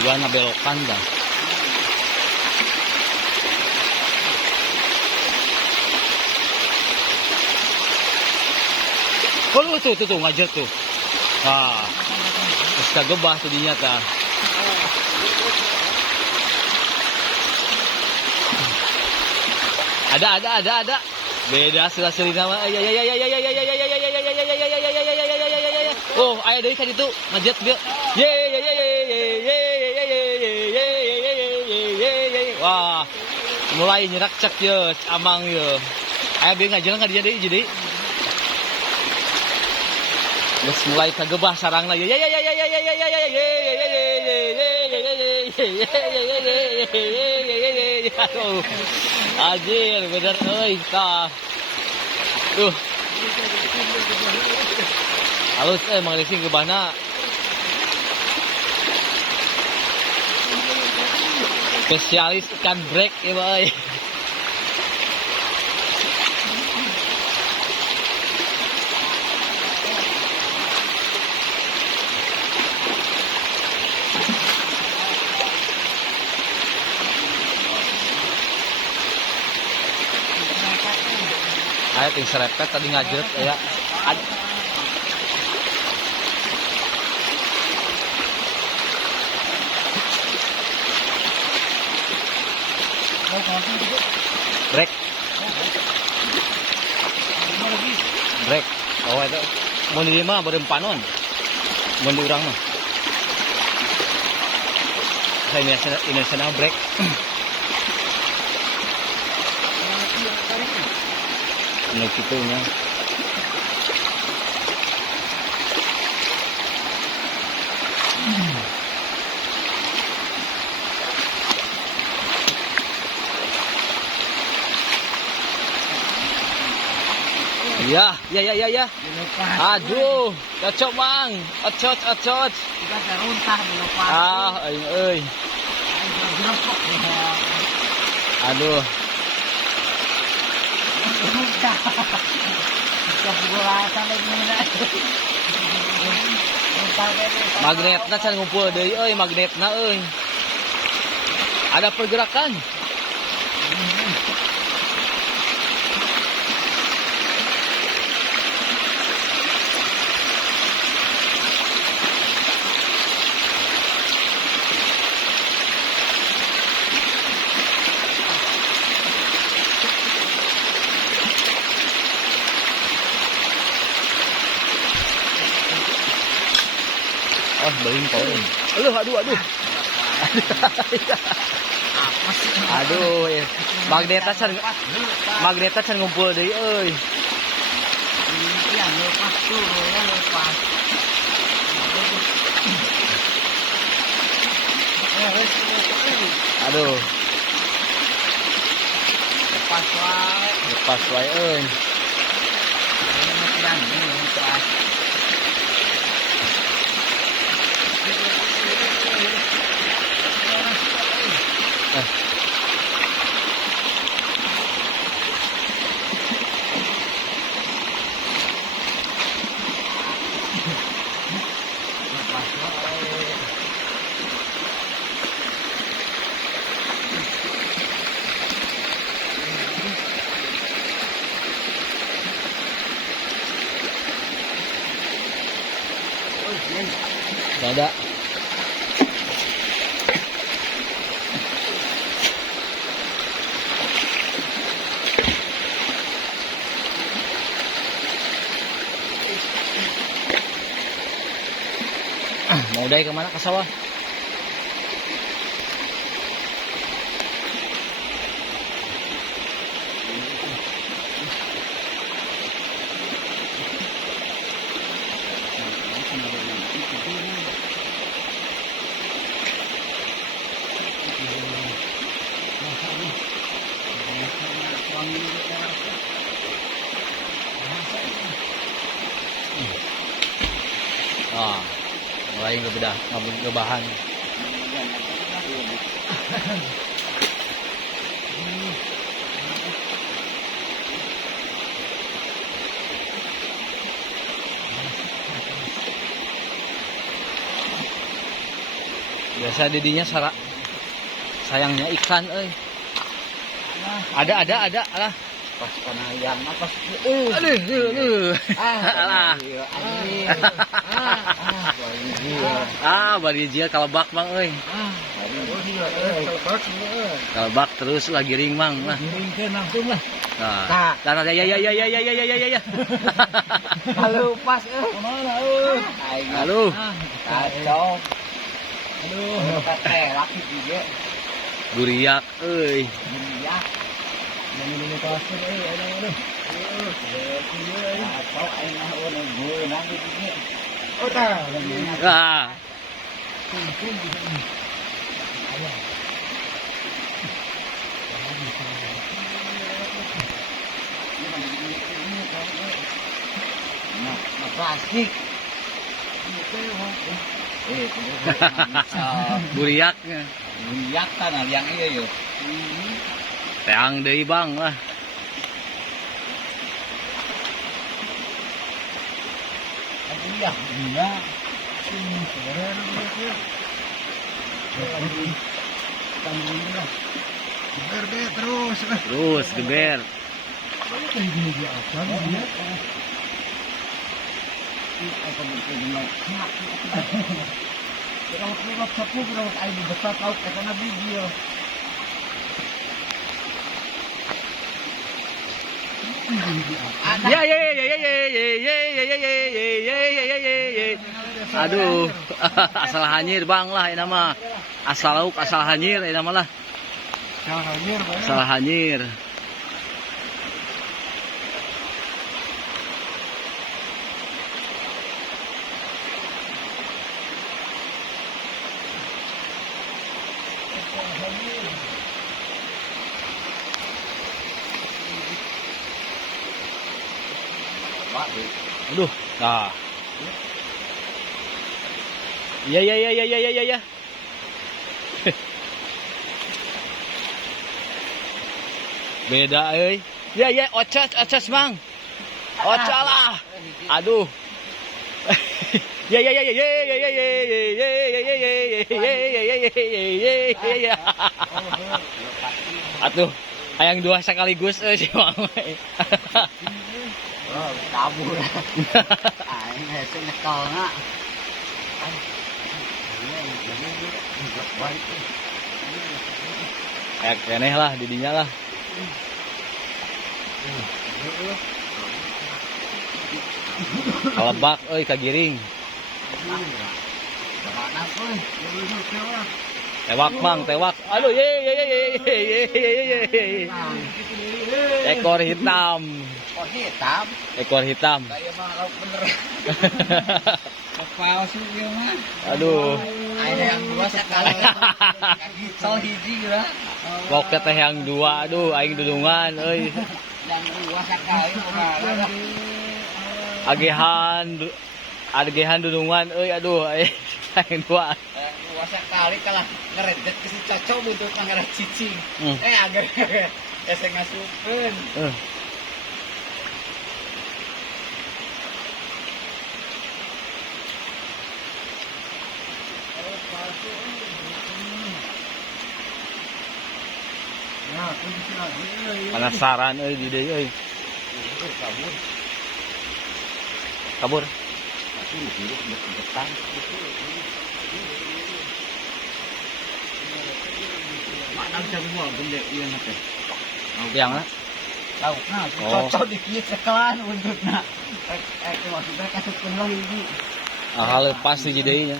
Juga na belokan dah. Oh tuh ngajar tuh. Nah, terus kagebah tuh dinya tah. Ada. Beda sila-sili nama. Oh, aya deui ka ditu, majet dia. Wah, mulai nyerak cek ye, amang ye. Aya beung ngajelang ka dinya deui jadi. Geus mulai kagebah sarangna. Anjir, bener euy tah. Tuh. Halus emang racing gebahna. Spesialis ikan brek ya, boy. Ayo ting serepet tadi ngajet ya. Brek. Oh itu mau di lima berempanon. Mau di urang mah. Saya ini sana brek. Nah gitunya. Ya. Aduh, cocok bang, ocot. Kita runtah dilepas. Euy. Aduh. Magnetna can ngumpul deui euy, magnetna euy. Ada pergerakan. Oh, beling poin. Aduh. Aduh, ya. Magnetna can ngumpul deui euy. Yang lepas tuh, lepas. Aduh. Lepas wae euy. Lepas. Ada. Mau dai kemana ke sawah? Mulai ngebahan. Biasa didinya sayangnya ikan Ada lah. Pas panayang pas Aduh. Alah. Barijia kalebak Mang euy. Kalebak terus lagi ring Mang lah. Giringkeun langsung lah. Nah, ya. Kalau pas kemana Halo. Kacau. Aduh, kate laki juga. Buriak euy. Buriak. Ini pasir aduh. Kacau aing mah ono gue nanti juga. Oh tah. Ah. Plastik. Buriaknya. Buriak tanah yang iya yo. Teang deui Bang lah. Iya, iya. Sini sebenarnya. Geber terus. Terus geber. Aduh, asal hanyir Bang lah ini mah. Asal lauk, asal hanyir ini mah lah. Asal hanyir. Aduh, nah. Ya. Beda euy. Ya, ocas Mang. Ocalah. Aduh. Ya. Atuh, hayang dua sekaligus si Mang. Oh, kabur. Aing hese nyekelna. Kayak keneh lah didinya lah. Kalebak euy kagiring. Tewak Mang, tewak. Aduh, ye. Ekor hitam. Ekor hitam. Kayak mah bener. Palsu ieu mah. Aduh. Ada yang dua sekali. So hiji lah. Pok teh yang dua, aduh aing dudungan euy. Yang dua sekali kumaha. Agehan dudungan euy aduh aing dua. Dua sekali kalah ngeredet ke si Coco butuh ngeret cicing. Agar ese ngasupkeun. Penasaran euy di deui euy. Kabur. Mana bisa semua benda ieu na teh. Yang lah. Laukna cocok dikit sekelan untutna. Maksudnya kasupkeun lo hiji. Hal lepas di deui nya.